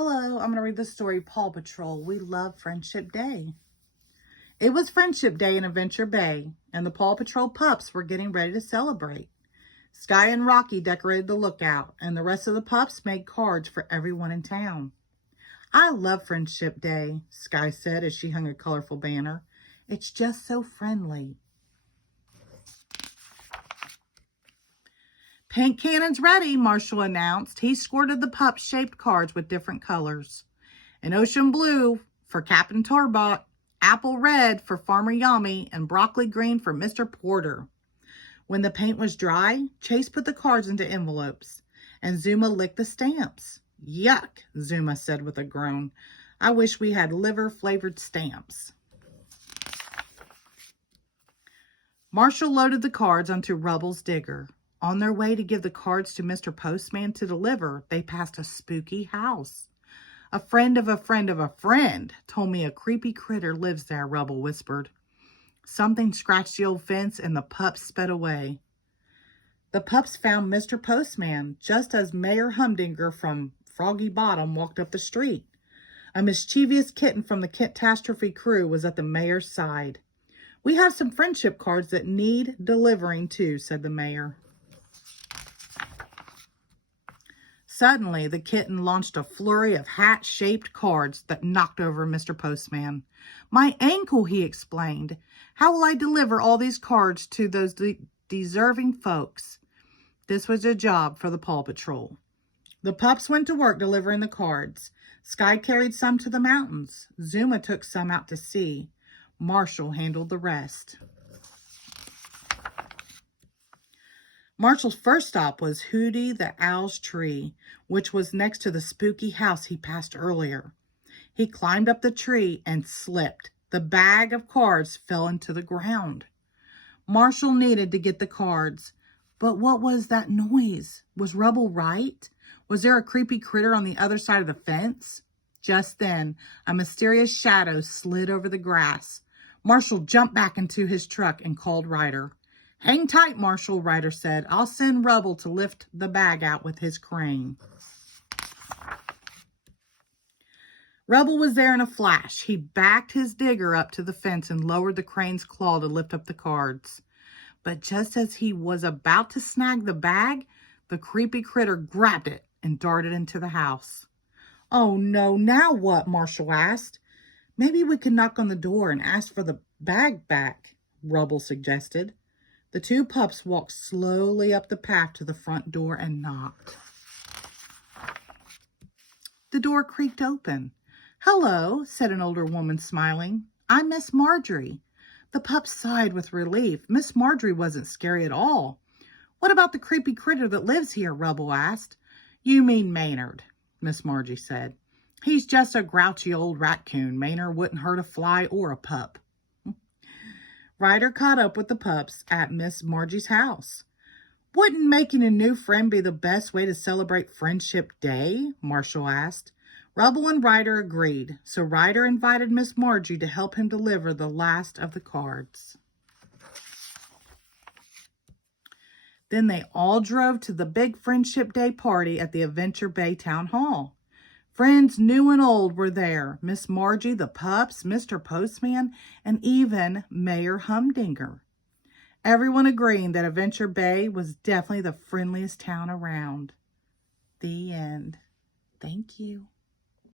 Hello, I'm going to read the story Paw Patrol. We love Friendship Day. It was Friendship Day in Adventure Bay, and the Paw Patrol pups were getting ready to celebrate. Sky and Rocky decorated the lookout, and the rest of the pups made cards for everyone in town. I love Friendship Day, Sky said as she hung a colorful banner. It's just so friendly. Paint cannon's ready, Marshall announced. He squirted the pups shaped cards with different colors. An ocean blue for Captain Tarbot, apple red for Farmer Yummy, and broccoli green for Mr. Porter. When the paint was dry, Chase put the cards into envelopes, and Zuma licked the stamps. Yuck, Zuma said with a groan. I wish we had liver-flavored stamps. Marshall loaded the cards onto Rubble's digger. On their way to give the cards to Mr. Postman to deliver, they passed a spooky house. A friend of a friend of a friend told me a creepy critter lives there, Rubble whispered. Something scratched the old fence and the pups sped away. The pups found Mr. Postman just as Mayor Humdinger from Froggy Bottom walked up the street. A mischievous kitten from the catastrophe crew was at the mayor's side. We have some friendship cards that need delivering too, said the mayor. Suddenly, the kitten launched a flurry of hat-shaped cards that knocked over Mr. Postman. My ankle, he explained. How will I deliver all these cards to those deserving folks? This was a job for the Paw Patrol. The pups went to work delivering the cards. Sky carried some to the mountains. Zuma took some out to sea. Marshall handled the rest. Marshall's first stop was Hooty the Owl's tree, which was next to the spooky house he passed earlier. He climbed up the tree and slipped. The bag of cards fell into the ground. Marshall needed to get the cards. But what was that noise? Was Rubble right? Was there a creepy critter on the other side of the fence? Just then, a mysterious shadow slid over the grass. Marshall jumped back into his truck and called Ryder. Hang tight, Marshall, Ryder said. I'll send Rubble to lift the bag out with his crane. Rubble was there in a flash. He backed his digger up to the fence and lowered the crane's claw to lift up the cards. But just as he was about to snag the bag, the creepy critter grabbed it and darted into the house. Oh no, now what? Marshall asked. Maybe we could knock on the door and ask for the bag back, Rubble suggested. The two pups walked slowly up the path to the front door and knocked. The door creaked open. Hello, said an older woman, smiling. I'm Miss Marjorie. The pups sighed with relief. Miss Marjorie wasn't scary at all. What about the creepy critter that lives here? Rubble asked. You mean Maynard, Miss Margie said. He's just a grouchy old raccoon. Maynard wouldn't hurt a fly or a pup. Ryder caught up with the pups at Miss Margie's house. Wouldn't making a new friend be the best way to celebrate Friendship Day? Marshall asked. Rubble and Ryder agreed, so Ryder invited Miss Margie to help him deliver the last of the cards. Then they all drove to the big Friendship Day party at the Adventure Bay Town Hall. Friends new and old were there. Miss Margie, the pups, Mr. Postman, and even Mayor Humdinger. Everyone agreeing that Adventure Bay was definitely the friendliest town around. The end. Thank you.